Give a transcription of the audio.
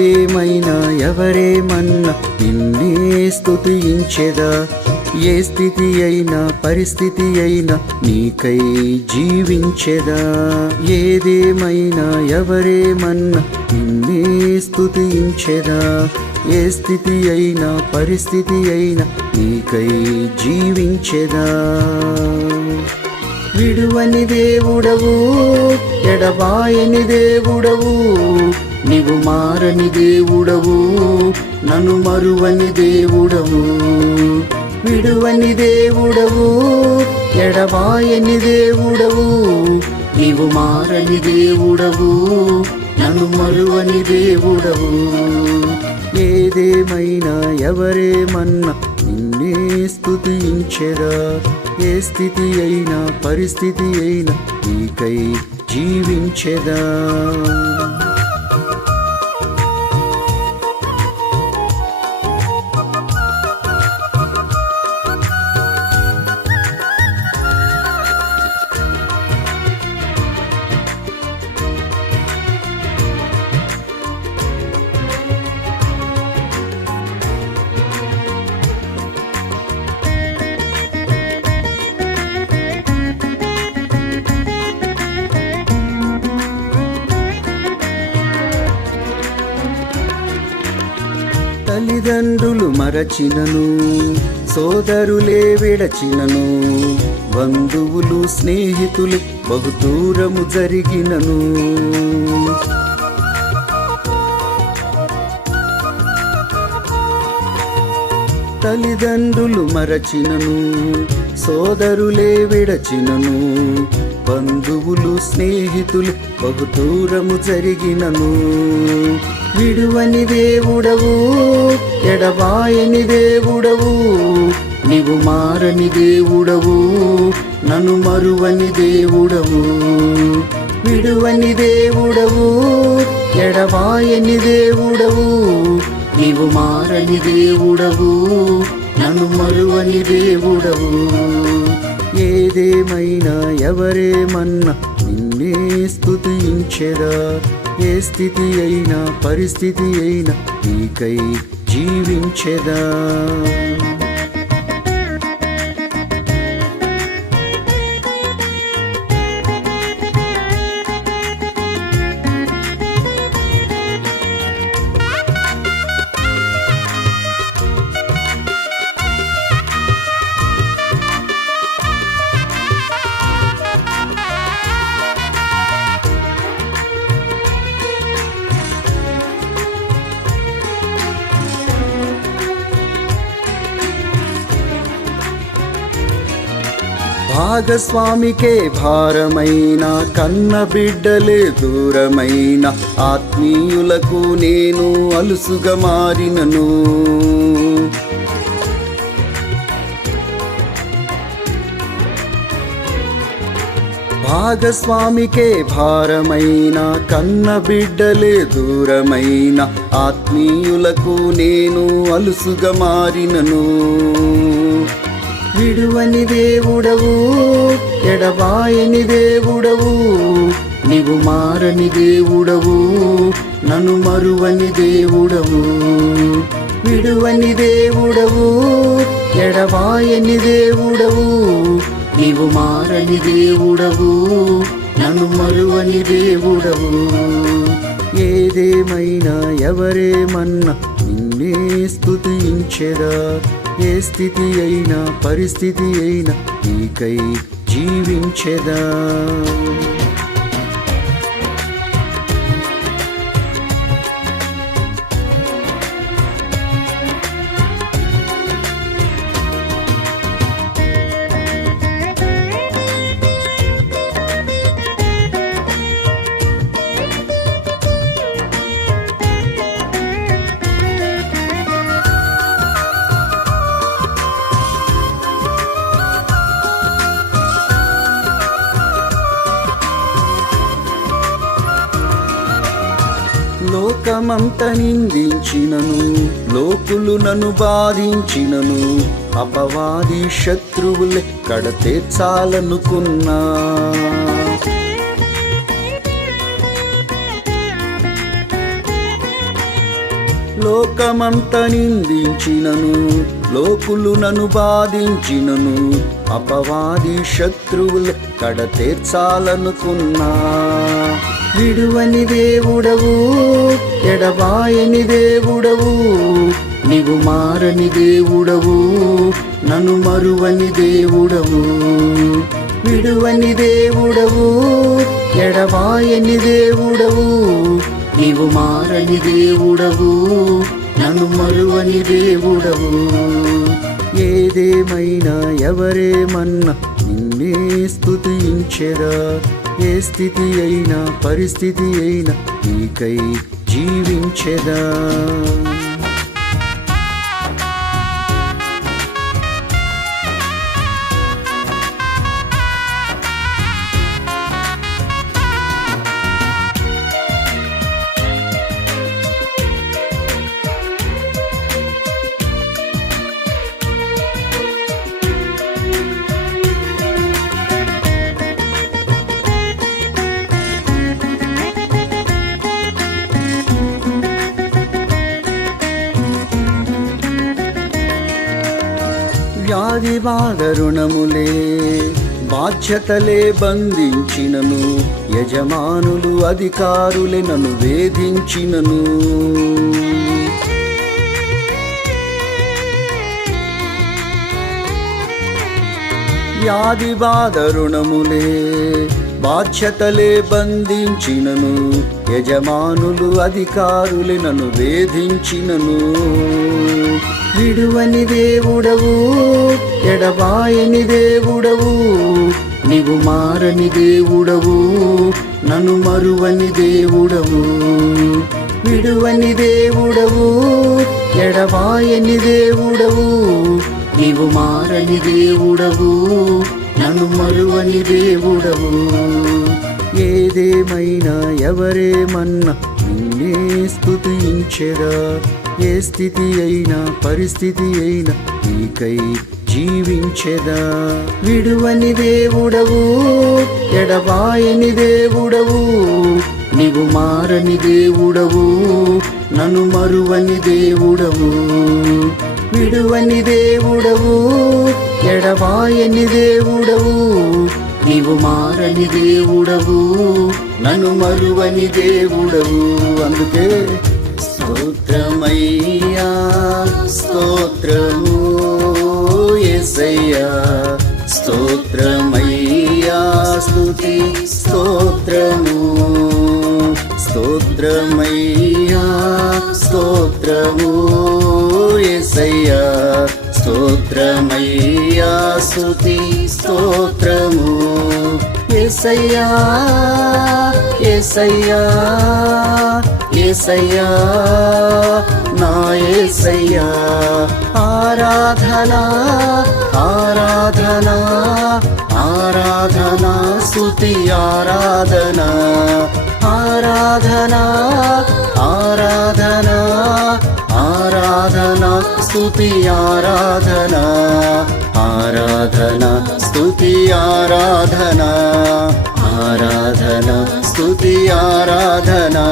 ఏదేమైనా ఎవరేమన్నా నిన్నే స్తుతించెదా. ఏ స్థితి అయినా పరిస్థితి అయినా నీకై జీవించెదా. ఏదేమైనా ఎవరేమన్నా నిన్నే స్తుతించెదా. ఏ స్థితి అయినా పరిస్థితి అయినా నీకై జీవించెదా. విడువని దేవుడవు, ఎడబాయని దేవుడవు, నీవు మారని దేవుడవు, నన్ను మరువని దేవుడవు. విడువని దేవుడవు, ఎడబాయని దేవుడవు, నీవు మారని దేవుడవు, నన్ను మరువని దేవుడవు. ఏదేమైనా ఎవరేమన్నా నిన్నే స్తుతించెదా. ఏ స్థితి అయినా పరిస్థితి అయినా నీకై జీవించెదా. తల్లిదండ్రులు మరచినను, సోదరులే విడచినను, బంధువులు స్నేహితులు బహుదూరము జరిగినను, తల్లిదండ్రులు మరచినను, సోదరులే విడచినను, బంధువులు స్నేహితులు బహుదూరము జరిగినను. విడువని దేవుడవు, ఎడబాయని దేవుడవు, నీవు మారని దేవుడవు, నన్ను మరువని దేవుడవు. విడువని దేవుడవు, ఎడబాయని దేవుడవు, నీవు మారని దేవుడవు, నన్ను మరువని దేవుడవు. ఏదేమైనా ఎవరేమన్నా నిన్నే స్తుతించెదా. ఏ స్థితి అయినా పరిస్థితి అయినా నీకై జీవించెదా. భాగస్వామికే భారమైన, కన్న బిడ్డలే దూరమైన, ఆత్మీయులకు నేను అలుసుగా మారినను. భాగస్వామికే భారమైన, కన్న బిడ్డలే దూరమైన, ఆత్మీయులకు నేను అలుసుగా మారినను. విడువని దేవుడవు, ఎడబాయని దేవుడవు, నీవు మారని దేవుడవు, నన్ను మరువని దేవుడవు. విడువని దేవుడవు, ఎడబాయని దేవుడవు, నీవు మారని దేవుడవు, నన్ను మరువని దేవుడవు. ఏదేమైనా ఎవరేమన్నా నిన్నే స్తుతించెదా. ఏ స్థితి అయినా పరిస్థితి అయినా నీకై జీవించెదా. లోకమంత నిందించినను, లోకులు నన్ను బాధించినను, అపవాది శత్రువులే కడతేర్చాలనుకున్నా. లోకమంత నిందించినను, లోకులు నన్ను బాధించినను, అపవాది శత్రువులు కడతీర్చాలనుకున్నా. విడువని దేవుడవు, ఎడబాయని దేవుడవు, నీవు మారని దేవుడవు, నన్ను మరువని దేవుడవు. విడువని దేవుడవు, ఎడబాయని దేవుడవు, నీవు మారని దేవుడవు, నన్ను మరువని దేవుడవు. ఏదేమైనా ఎవరేమన్నా నిన్నే స్తుతించెదా. ఏ స్థితి అయినా పరిస్థితి అయినా నీకై జీవించెదా. వ్యాధి బాధ రుణములే బాధ్యతలే బంధించినను, యజమానులు అధికారులే నన్ను వేధించినను. వ్యాధి బాధ రుణములే బాధ్యతలే బంధించినను, యజమానులు అధికారులే నన్ను వేధించినను. విడువని దేవుడవు, ఎడబాయని దేవుడవు, నీవు మారని దేవుడవు, నన్ను మరువని దేవుడవు. విడువని దేవుడవు, ఎడబాయని దేవుడవు, నీవు మారని దేవుడవు, నన్ను మరువని దేవుడవు. ఏదేమైనా ఎవరేమన్నా నిన్నే స్తుతించెదా. ఏ స్థితి అయినా పరిస్థితి అయినా నీకై జీవించెదా. విడువని దేవుడవు, ఎడబాయని దేవుడవు, నీవు మారని దేవుడవు, నన్ను మరువని దేవుడవు. విడువని దేవుడవు, ఎడబాయని దేవుడవు, నీవు మారని దేవుడవు, నన్ను మరువని దేవుడవు. అందుకే స్తోత్రమయ్యా, స్తోత్రము యేసయ్యా, స్తోత్రమయ్యా, స్తుతి స్తోత్రము. స్తోత్రమయ్యా, స్తోత్రము యేసయ్యా, స్తోత్రమయ్యా, స్తుతి స్తోత్రము. యేసయ్యా, యేసయ్యా, యేసయ్యా, నా యేసయ్యా. ఆరాధనా, ఆరాధనా, ఆరాధనా, స్తుతి ఆరాధనా. ఆరాధనా, ఆరాధనా, ఆరాధనా, స్తుతి ఆరాధనా. ఆరాధనా, స్తుతి ఆరాధనా. ఆరాధనా, స్తుతి ఆరాధనా.